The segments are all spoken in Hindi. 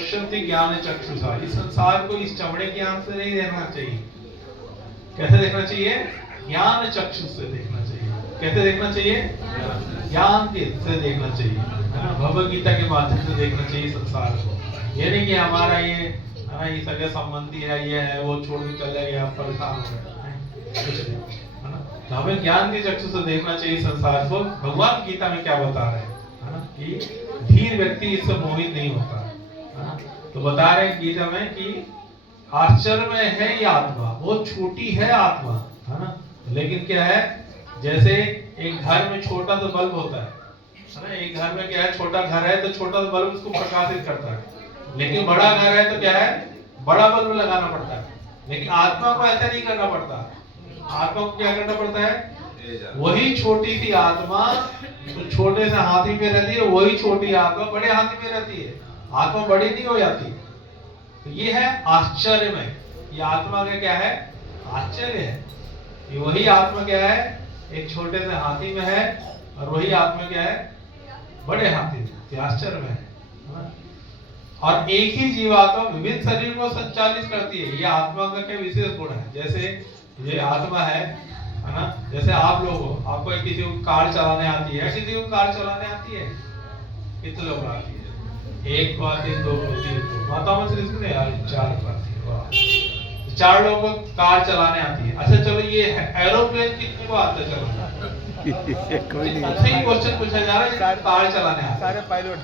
पश्यन्ति ज्ञान चक्षुषा, इस संसार को इस चमड़े के आंख से नहीं देखना चाहिए। कैसे देखना चाहिए? ज्ञान चक्षु से देखना चाहिए। कैसे देखना चाहिए? ज्ञान के से देखना चाहिए, भगवद गीता के माध्यम से देखना चाहिए संसार को। ये नहीं कि हमारा ये सगे संबंधी है, ये है, वो छोड़ के चले गए, परेशान हो गए, कुछ नहीं, है ना। तो हमें ज्ञान के चक्षु से देखना चाहिए संसार को। भगवान गीता में क्या बता रहे हैं, है ना, कि धीर व्यक्ति इससे मोहित नहीं होता है ना। तो बता रहे हैं गीता में कि आश्चर्य में है ये आत्मा, वो छोटी है आत्मा, है ना। लेकिन क्या है, जैसे एक घर में छोटा तो बल्ब होता है ना। एक घर में क्या है, छोटा घर है तो छोटा बल्ब उसको प्रकाशित करता है। लेकिन बड़ा घर है तो क्या है, बड़ा बल्ब लगाना पड़ता है। लेकिन आत्मा को ऐसा नहीं करना पड़ता। आत्मा को क्या करना पड़ता है? वही छोटी सी आत्मा तो छोटे से हाथी में रहती है, वही छोटी आत्मा बड़े हाथी में रहती है। आत्मा बड़ी नहीं हो जाती। तो ये है आश्चर्य में। ये आत्मा का क्या है? आश्चर्य है। ये वही आत्मा क्या है, एक छोटे से हाथी में है, और वही आत्मा क्या है, बड़े हाथी में, आश्चर्य में है। और एक ही जीवात्मा विभिन्न शरीर को संचालित करती है। ये आत्मा का क्या विशेष गुण है। जैसे ये आत्मा है ना, जैसे आप लोग हो, आपको किसी को कार चलाने आती है, किसी को कार चलाने आती है, कितने लोग आती है? एक को आती है, दो को, तीन को, माता में यार 4 को आती है। 4 लोगों को कार चलाने आती है। अच्छा चलो, ये एरोप्लेन कितने को आता है चलाना? कोई नहीं। अच्छा ये क्वेश्चन पूछा जा रहा है, कार चलाने आता है सारे पायलट।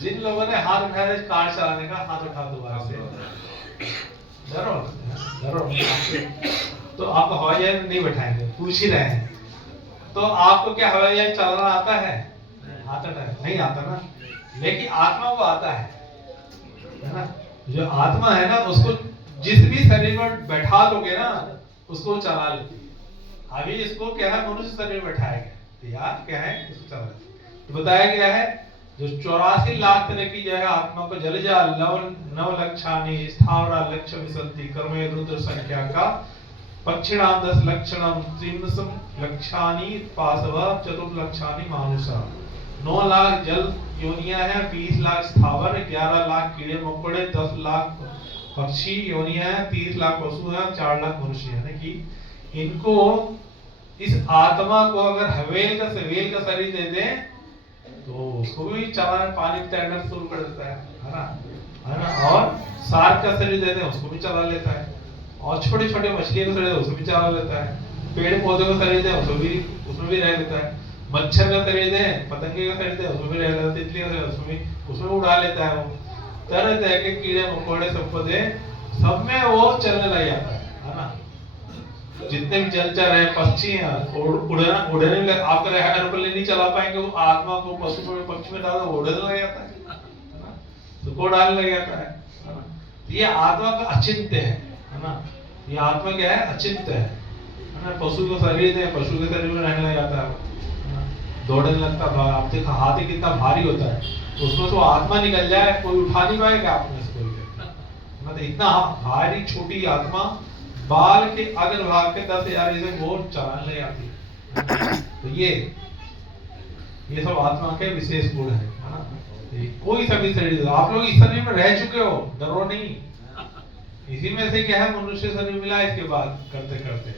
जिन लोगों ने हाथ उठाया कार चलाने का, हाथ उठा दोबारा से। तो आप हवाई जहाज में नहीं बैठाएंगे, पूछ ही रहे हैं। तो आपको क्या हवाई जहाज चलाना आता है? आता है? नहीं आता ना। लेकिन आत्मा को आता है ना। जो आत्मा है ना, उसको जिस भी शरीर में बैठा लोगे ना, उसको चला लेती है। अभी इसको क्या है, मनुष्य शरीर में बैठाया गया, तो यार क्या है, इसको चला लेती है। तो बताया गया है जो 84 लाख तरह की जो है आत्मा को जलजा नव लक्षानी स्थावरा लक्ष्य विसंति कर्मे रुद्र संख्या का पक्षिणाम 10 लक्षणम त्रिमसम लक्षानी पासव चतुर्लक्षानी मानुषा। 9 लाख जल योनिया है, 20 लाख स्थावर, 11 लाख कीड़े मकोड़े, 10 लाख पक्षी योनिया है, 30 लाख पशु है, 4 लाख मनुष्य है। कि इनको इस आत्मा को अगर हवेल का शरीर दे दें तो उसको भी चलाना, पानी तैरना शुरू कर देता है ना। और सार्क का शरीर देते हैं, उसको भी चला लेता है। और छोटे छोटे मछलियों का शरीर उसको भी चला लेता है। पेड़ पौधे का शरीर दे, उसमें भी रह लेता है। मच्छर का शरीर दे, पतंगे का शरीर दे, उसमें भी रह लेता है। तितली का शरीर उसमें उड़ा लेता है। वो तरह तरह के कीड़े मकोड़े सबको दे, सब में वो चलने लग जाता है ना। जितने भी जलचर है, पक्षी हैं, उड़ने आप एरोप्लेन नहीं चला पाएंगे, वो आत्मा को पशु को पक्षी में डालो, उड़ने लग जाता है ना। तो को डालने लग जाता है ना। तो ये आत्मा का अचिंत्य है ना। ये आत्मा क्या है? अचिंत्य है ना। पशु को शरीर है, पशु के शरीर में रहने लग जाता है, दौड़ने लगता है। आप देखो हाथी कितना भारी होता है, उसमें से वो आत्मा निकल जाए, कोई उठा नहीं पाएगा आप में से कोई। मतलब इतना भारी छोटी आत्मा बाल के अगर भाग के 10,000 इसे गोल चलाने लग जाती है। तो ये सब आत्मा के विशेष गुण है ना। कोई सभी शरीर, आप लोग इस शरीर में रह चुके हो, डरो नहीं। इसी में से क्या है, मनुष्य शरीर मिला इसके बाद करते करते,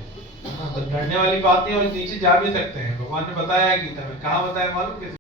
तो डरने वाली बात नहीं। और नीचे जा भी सकते हैं, भगवान ने बताया है गीता में। कहाँ बताया मालूम?